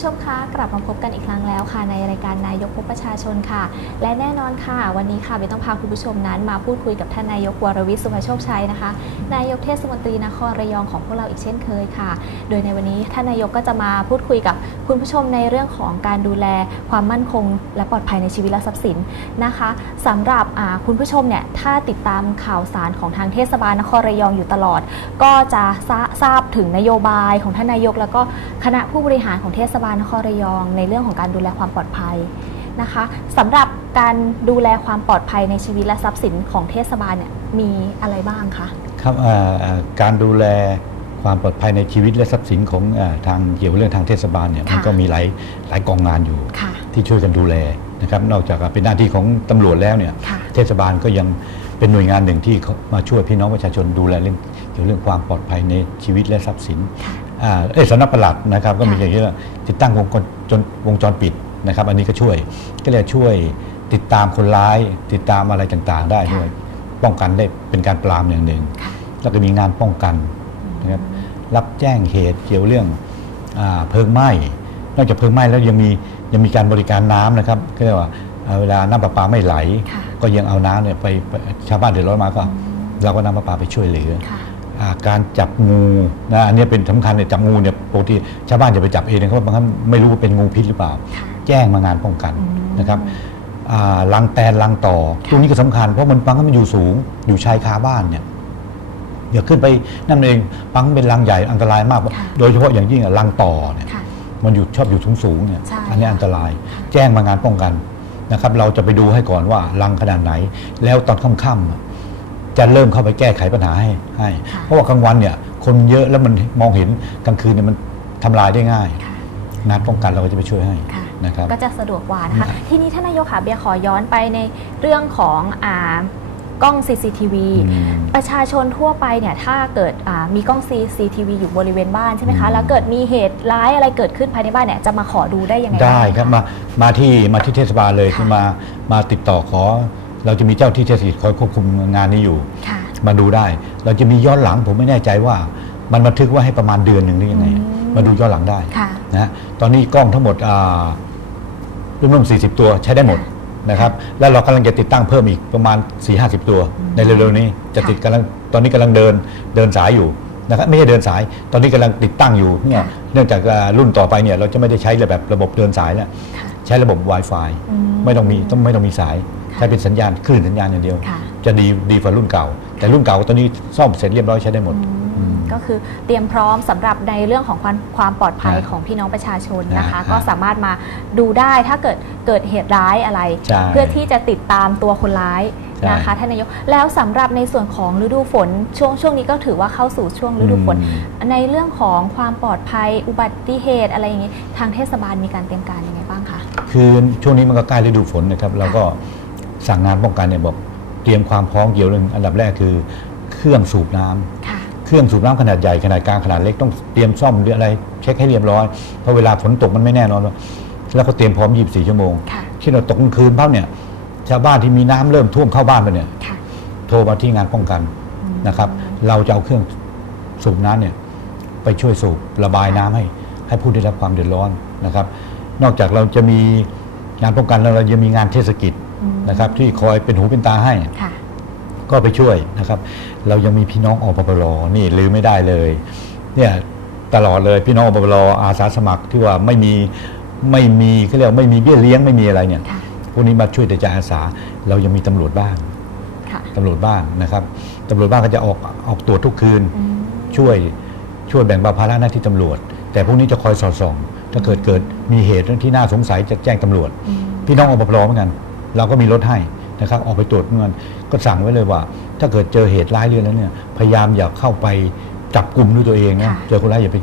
ผู้ชมคะกลับมาพบกันอีกครั้งแล้วค่ะ ในรายการนายกพบประชาชนค่ะ และแน่นอนค่ะ วันนี้ค่ะเบนต้องพาคุณผู้ชมนั้น มาพูดคุยกับท่านนายกวรวิศสุภโชคชัยนะคะ นายกเทศมนตรีนครระยองของพวกเราอีกเช่นเคยค่ะ โดยในวันนี้ท่านนายกก็จะมาพูดคุยกับคุณผู้ชมในเรื่องของการดูแลความมั่นคง และปลอดภัยในชีวิตและทรัพย์สินนะคะสำหรับคุณผู้ชมเนี่ยถ้าติดตามข่าวสารของทางเทศบาลนครระยองอยู่ตลอด ก็จะทราบถึงนโยบายของท่านนายก แล้วก็คณะผู้บริหารของเทศบาลนครระยองในเรื่องของการดูแลความปลอดภัยนะคะสำหรับการดูแลความปลอดภัยในชีวิตและทรัพย์สินของเทศบาลเนี่ยมีอะไรบ้างคะครับการดูแลความปลอดภัยในชีวิตและทรัพย์สินของอทางเกี่ยวเรื่องทางเทศบาลเนี่ยมันก็มีหลายหลายกองงานอยู่ ที่ช่วยกันดูแลนะครับนอกจากเป็นหน้าที่ของตำรวจแล้วเนี่ยเทศบาลก็ยังเป็นหน่วยงานหนึ่งที่มาช่วยพี่น้องประชาชนดูแลเรื่องเกี่ยวเรื่องความปลอดภัยในชีวิตและทรัพย์สิน อ่าเอยสำนักปลัดนะครับก็มีค่ะอย่างที่ว่าติดตั้งวงจรวงจรปิดนะครับ อันนี้ก็ช่วยก็เลยช่วยติดตามคนร้าย ติดตามอะไรต่างๆ ได้ด้วยป้องกันได้เป็นการปรามอย่างหนึ่งค่ะแล้วก็มีงานป้องกันนะครับรับแจ้งเหตุเกี่ยวเรื่องอาเพลิงไหม้นอกจากเพลิงไหม้แล้วยังมียังมีการบริการน้ำนะครับก็เรียกว่าเอ่อเวลาน้ำประปาไม่ไหลค่ะก็ยังเอาน้ำเนี่ยไปไปชาวบ้านเดือดร้อนมาก็เราก็นำประปาไปช่วยเหลือค่ะอ่า การจับงูนะอันนี้เป็นสำคัญเนี่ยจับงูเนี่ยปกติชาวบ้านจะไปจับเองนะเพราะบางครั้งไม่รู้ว่าเป็นงูพิษหรือเปล่าค่ะแจ้งมางานป้องกันอืมนะครับอ่าลังแตนลังต่อค่ะตรงนี้ก็สำคัญเพราะมันบางครั้งมันอยู่สูงอยู่ชายคาบ้านเนี่ยอย่าขึ้นไปนั่นเองบางครั้งเป็นลังใหญ่อันตรายมากค่ะโดยเฉพาะอย่างยิ่งอะลังต่อเนี่ยค่ะมันอยู่ชอบอยู่สูงสูงๆเนี่ยใช่อันนี้อันตราย แจ้งมางานป้องกันนะครับ เราจะไปดูให้ก่อนว่าลังขนาดไหน แล้วตอนค่ำๆอะ จะเริ่มเข้าไปแก้ไขปัญหาให้ให้ ค่ะ เพราะว่ากลางวันเนี่ยคนเยอะแล้วมันมองเห็นกลางคืนเนี่ยมันทำลายได้ง่าย ค่ะงานป้องกันเราก็จะไปช่วยให้ค่ะ นะครับ ก็จะสะดวกกว่านะคะค่ะทีนี้ท่านนายกค่ะเบียร์ขอย้อนไปในเรื่องของอ่ากล้อง CCTV อืมประชาชนทั่วไปเนี่ยถ้าเกิดอ่ามีกล้อง CCTV อยู่บริเวณบ้านใช่ไหมคะ อืม แล้วเกิดมีเหตุร้ายอะไรเกิดขึ้นภายในบ้านเนี่ยจะมาขอดูได้ยังไงได้างะ ครับมามาที่มาที่เทศบาลเลยค่ะคือมามาติดต่อขอ เราจะมีเจ้าที่เทศกิจคอยควบคุมงานนี้อยู่ ค่ะ มาดูได้ เราจะมีย้อนหลังผมไม่แน่ใจว่า มันบันทึกว่าให้ประมาณเดือนหนึ่งหรือยังไง อืม มาดูย้อนหลังได้ค่ะ นะฮะตอนนี้กล้องทั้งหมดอ่ารวมๆ40 ตัวใช้ได้หมดนะครับ แล้วเรากำลังจะติดตั้งเพิ่มอีกประมาณ 4-50 ตัว ในเร็วๆนี้จะค่ะติดกำลังตอนนี้กำลังเดินเดินสายอยู่นะครับไม่ใช่เดินสาย ตอนนี้กำลังติดตั้งอยู่เนี่ยค่ะ เนื่องจากอ่ารุ่นต่อไปเนี่ยเราจะไม่ได้ใช้แบบระบบเดินสายแล้ว ค่ะ ใช้ระบบ Wi-Fi อืม ไม่ต้องมีต้องไม่ต้องมีสายค่ะ ใช้เป็นสัญญาณคลื่นสัญญาณอย่างเดียวค่ะจะดีดีกว่ารุ่นเก่า แต่รุ่นเก่าตอนนี้ซ่อมเสร็จเรียบร้อยใช้ได้หมดอืมอืมก็คือเตรียมพร้อมสำหรับในเรื่องของความความปลอดภัยอ่าของพี่น้องประชาชนนะคะอ่าก็สามารถมาดูได้ถ้าเกิดเกิดเหตุร้ายอะไรใช่เพื่อที่จะติดตามตัวคนร้ายใช่นะคะท่านนายกแล้วสำหรับในส่วนของฤดูฝนช่วงช่วงนี้ก็ถือว่าเข้าสู่ช่วงฤดูฝนอืมในเรื่องของความปลอดภัยอุบัติเหตุอะไรอย่างนี้ ทางเทศบาลมีการเตรียมการยังไงบ้างคะคือช่วงนี้มันก็ใกล้ฤดูฝนนะครับเราก็ สั่งงานป้องกันเนี่ยบอกเตรียมความพร้อมเกี่ยวเรื่องอันดับแรกคือเครื่องสูบน้ำค่ะเครื่องสูบน้ำขนาดใหญ่ขนาดกลางขนาดเล็กต้องเตรียมซ่อมหรืออะไร เช็คให้เรียบร้อยเพราะเวลาฝนตกมันไม่แน่นอนหรอกแล้วก็เตรียมพร้อม 24 ชั่วโมงค่ะที่เราตกกลางคืนปั๊บเนี่ยชาวบ้านที่มีน้ำเริ่มท่วมเข้าบ้านไปเนี่ยค่ะโทรมาที่งานป้องกันอืมนะครับ เราจะเอาเครื่องสูบน้ำเนี่ยไปช่วยสูบระบายน้ำให้ ให้ผู้ได้รับความเดือดร้อนนะครับ นอกจากเราจะมีงานป้องกันแล้วเรายังมีงานเทศกิจอืม นะครับที่คอยเป็นหูเป็นตาให้ ค่ะก็ไปช่วยนะครับ เรายังมีพี่น้องอปปรนี่ลืมไม่ได้เลยเนี่ยตลอดเลยพี่น้องอปปรอาสาสมัครที่ว่าไม่มีไม่มีเขาเรียกว่าไม่มีเบี้ยเลี้ยงไม่มีอะไรเนี่ยค่ะพวกนี้มาช่วยแต่ใจอาสา เรายังมีตำรวจบ้านค่ะตำรวจบ้านนะครับตำรวจบ้านก็จะออกออกตรวจทุกคืน อืม ช่วยช่วยแบ่งเบาภาระหน้าที่ตำรวจ แต่พวกนี้จะคอยสอดส่อง ถ้าเกิดเกิดมีเหตุที่น่าสงสัยจะแจ้งตำรวจ อืม พี่น้องอปปรเหมือนกัน เราก็มีรถให้นะครับออกไปตรวจเงินก็สั่งไว้เลยว่า ถ้าเกิดเจอเหตุร้ายเรื่องนั้นเนี่ยพยายามอย่าเข้าไปจับกลุ่มด้วยตัวเองนะค่ะ เจอคนร้ายอย่าไป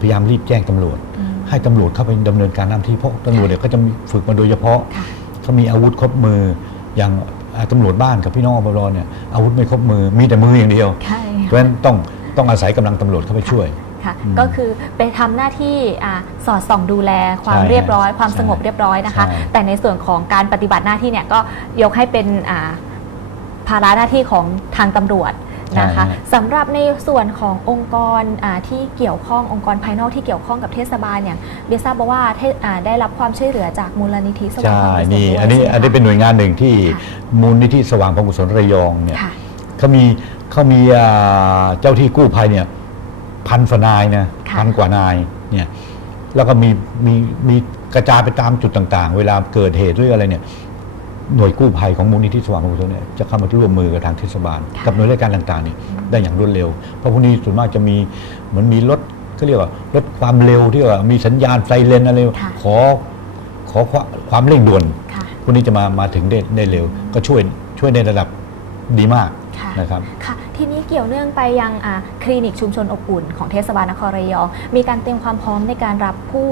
พยายามรีบแจ้งตำรวจ อืม ให้ตำรวจเข้าไปดำเนินการหน้าที่เพราะตำรวจเนี่ยก็จะมีฝึกมาโดยเฉพาะค่ะ เขามีอาวุธครบมืออย่างอ่าตำรวจบ้านกับพี่น้องอปปรเนี่ยอาวุธไม่ครบมือมีแต่มืออย่างเดียว ใช่ เพราะฉะนั้นต้องต้องอาศัยกำลังตำรวจเข้าไปช่วย ค่ะอืมก็คือไปทำหน้าที่อ่าสอดส่องดูแลความใช่เรียบร้อย ความใช่สงบเรียบร้อยนะคะใช่แต่ในส่วนของการปฏิบัติหน้าที่เนี่ยก็ยกให้เป็นอ่าภาระหน้าที่ของทางตำรวจนะคะใช่ฮะสำหรับในส่วนขององค์กรอ่าที่เกี่ยวข้ององค์กรภายนอกที่เกี่ยวข้องกับเทศบาลอย่างเบียทราบมาว่าเทศอ่าได้รับความช่วยเหลือจากมูลนิธิสว่างใช่พระกุศลนี่ด้วยอันนี้ใช่ไหมอันนี้เป็นหน่วยงานหนึ่งที่ค่ะมูลนิธิสว่างพระกุศลระยองเนี่ยค่ะเขามีเขามีอ่าเจ้าที่กู้ภัยเนี่ย พันฝนายนะค่ะพันกว่านายเนี่ยแล้วก็มีมีมีกระจายไปตามจุดต่าง ๆ เวลาเกิดเหตุหรืออะไรเนี่ยหน่วยกู้ภัยของมูลนิธิสว่างพระกุศลเนี่ยจะเข้ามาร่วมมือกับทางเทศบาลค่ะกับหน่วยราชการต่างๆเนี่ยได้อย่างรวดเร็ว เพราะพวกนี้ส่วนมากจะมีเหมือนมีรถเขาเรียกว่าลดความเร็วที่ว่ามีสัญญาณไฟเลนอะไรค่ะขอขอความความเร่งด่วนค่ะพวกนี้จะมามาถึงได้ได้เร็ว ก็ช่วยช่วยในระดับดีมากค่ะนะครับค่ะ ทีนี้เกี่ยวเนื่องไปยังอ่าคลินิกชุมชนอบอุ่นของเทศบาลนครระยองมีการเตรียมความพร้อมในการรับผู้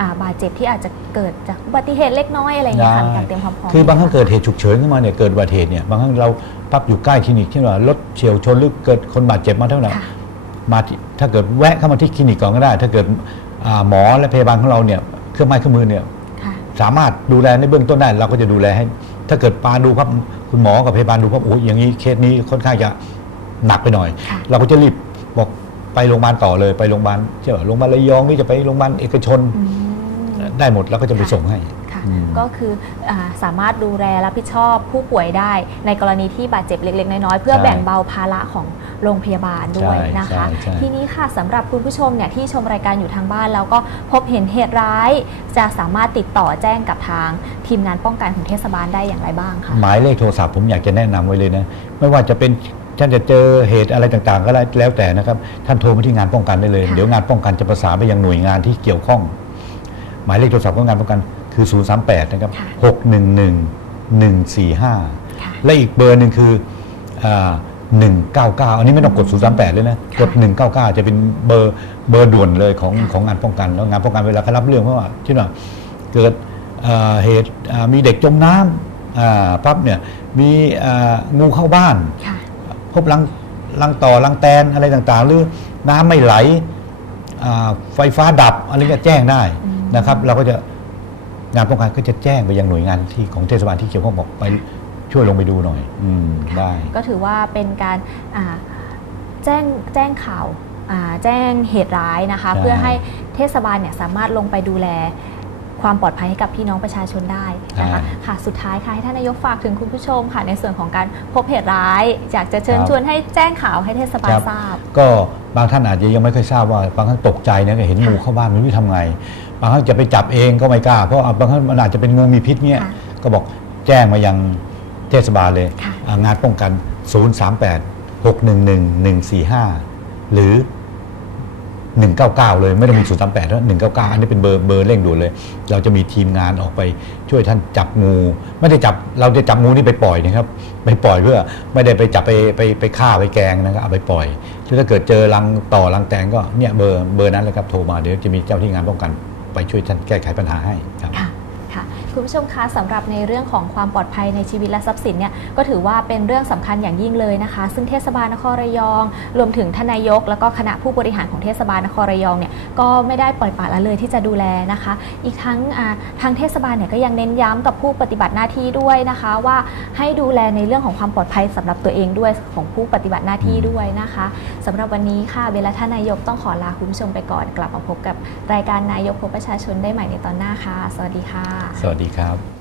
อ่าบาดเจ็บที่อาจจะเกิดจากอุบัติเหตุเล็กน้อยอะไรอย่างเงี้ยค่ะได้มีการเตรียมความพร้อมคือบางครั้งเกิดเหตุฉุกเฉินขึ้นมาเนี่ยเกิดอุบัติเหตุเนี่ยบางครั้งเราปั๊บอยู่ใกล้คลินิกที่ว่ารถเฉียวชนหรือเกิดคนบาดเจ็บมาเท่าไหร่ค่ะมาที่ถ้าเกิดแวะเข้ามาที่คลินิกก่อนก็ได้ ถ้าเกิดอ่าหมอและพยาบาลของเราเนี่ยเครื่องไม้เครื่องมือเนี่ยค่ะสามารถดูแลในเบื้องต้นได้เราก็จะดูแลให้ ถ้าเกิดปาดูครับคุณหมอกับพยาบาลดูครับโอ้ยอย่างนี้เคสนี้ค่อนข้างจะ หนักไปหน่อยค่ะเราก็จะรีบบอกไปโรงพยาบาลต่อเลยไปโรงพยาบาลเช่นว่าโรงพยาบาลระยองหรือจะไปโรงพยาบาลเอกชนอืมได้หมดแล้วก็จะไปค่ะส่งให้ค่ะอืมก็คืออาสามารถดูแลรับผิดชอบผู้ป่วยได้ ในกรณีที่บาดเจ็บเล็ก ๆ น้อยๆเพื่อใช่แบ่งเบาภาระของโรงพยาบาลด้วยใช่นะคะใช่ใช่ทีนี้ค่ะสำหรับคุณผู้ชมเนี่ยที่ชมรายการอยู่ทางบ้าน แล้วก็พบเห็นเหตุร้าย จะสามารถติดต่อแจ้งกับทางทีมงานป้องกันของเทศบาลได้อย่างไรบ้างคะหมายเลขโทรศัพท์ผมอยากจะแนะนำไว้เลยนะไม่ว่าจะเป็น ท่านจะเจอเหตุอะไรต่างๆ ก็แล้วแล้วแต่นะครับ ท่านโทรมาที่งานป้องกันได้เลยค่ะเดี๋ยวงานป้องกันจะประสานไปยังหน่วยงานที่เกี่ยวข้อง หมายเลขโทรศัพท์ของงานป้องกันคือ 038 นะครับค่ะ611 145ค่ะและอีกเบอร์หนึ่งคืออ่า199 อันนี้ไม่ต้องกด 038 เลยนะค่ะกด 199 จะเป็นเบอร์เบอร์ด่วนเลยของค่ะของงานป้องกัน แล้วงานป้องกันเวลาเขารับเรื่องเพราะว่าที่ว่าเกิดอ่าเหตุอ่ามีเด็กจมน้ำอ่าปั๊บเนี่ยมีอ่างูเข้าบ้านค่ะ พบรังรังต่อรังแตนอะไรต่างๆ หรือน้ำไม่ไหลอ่าไฟฟ้าดับอะไรก็แจ้งได้อืมนะครับ เราก็จะงานป้องกันก็จะแจ้งไปยังหน่วยงานที่ของเทศบาลที่เกี่ยวข้องบอกไปช่วยลงไปดูหน่อยอืมได้ ก็ถือว่าเป็นการอ่าแจ้งแจ้งข่าวอ่าแจ้งเหตุร้ายนะคะใช่เพื่อให้เทศบาลเนี่ยสามารถลงไปดูแล ความปลอดภัยให้กับพี่น้องประชาชนได้นะคะค่ะสุดท้ายค่ะให้ท่านนายกฝากถึงคุณผู้ชมค่ะในส่วนของการพบเหตุร้ายอยากจะเชิญชวนให้แจ้งข่าวให้เทศบาลครับทราบ ก็บางท่านอาจจะยังไม่ค่อยทราบว่าบางครั้งตกใจนะก็เห็นงูเข้าบ้านไม่รู้ทำไงบางครั้งจะไปจับเองก็ไม่กล้าเพราะบางครั้งมันอาจจะเป็นงูมีพิษเนี่ยค่ะก็บอกแจ้งมายังเทศบาลเลยค่ะอ่างานป้องกัน 038 611 145 หรือ 199 เลยไม่ต้องมี 038แล้ว199 อันนี้เป็นเบอร์เบอร์เร่งด่วนเลย เราจะมีทีมงานออกไปช่วยท่านจับงู ไม่ได้จับเราจะจับงูนี่ไปปล่อยนะครับไปปล่อยเพื่อไม่ได้ไปจับไปไปไปฆ่าไปแกงนะครับเอาไปปล่อยหรือถ้าเกิดเจอรังต่อรังแตนก็เนี่ยเบอร์เบอร์นั้นเลยครับโทรมาเดี๋ยวจะมีเจ้าที่งานป้องกันไปช่วยท่านแก้ไขปัญหาให้ครับ ค่ะคุณผู้ชมคะสำหรับในเรื่องของความปลอดภัยในชีวิตและทรัพย์สินเนี่ยก็ถือว่าเป็นเรื่องสำคัญอย่างยิ่งเลยนะคะ ซึ่งเทศบาลนครระยอง รวมถึงทนายก แล้วก็คณะผู้บริหารของเทศบาลนครระยองเนี่ยก็ไม่ได้ปล่อยปละละเลยที่จะดูแลนะคะ อีกทั้งทางเทศบาลเนี่ยก็ยังเน้นย้ำกับผู้ปฏิบัติหน้าที่ด้วยนะคะ ว่าให้ดูแลในเรื่องของความปลอดภัยสำหรับตัวเองด้วยของผู้ปฏิบัติหน้าที่ด้วยนะคะสำหรับวันนี้ค่ะเวลาท่านนายกต้องขอลาคุณผู้ชมไปก่อนกลับมาพบกับรายการนายกพบประชาชนได้ใหม่ในตอนหน้าค่ะ สวัสดีค่ะสวัสดีครับ